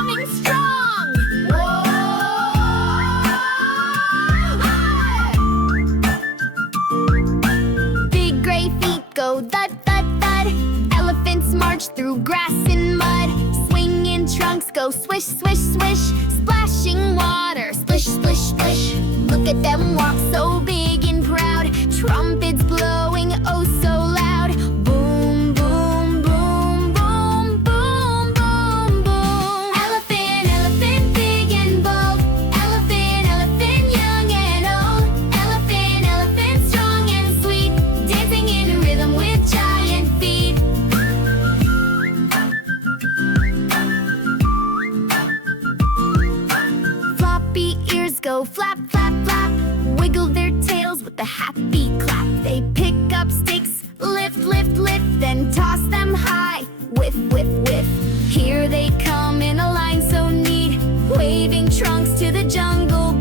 coming strong. Whoa! Big gray feet go thud, thud, thud. Elephants march through grass and mud. Swinging trunks go swish, swish, swish. Splashing water, splish, splish, splish. Look at them walk so big and proud. Trumpets blowing oh so loud. Boom, boom, boom, boom, boom, boom, boom. Elephant, elephant, big and bold. Elephant, elephant, young and old. Elephant, elephant, strong and sweet. Dancing in rhythm with giant feet. Floppy ears go flap, flap, flap. Wiggle their tails with a happy clap. They pick up sticks, lift, lift, lift, then toss them high. Whiff, whiff, whiff. Here they come in a line so neat, waving trunks to the jungle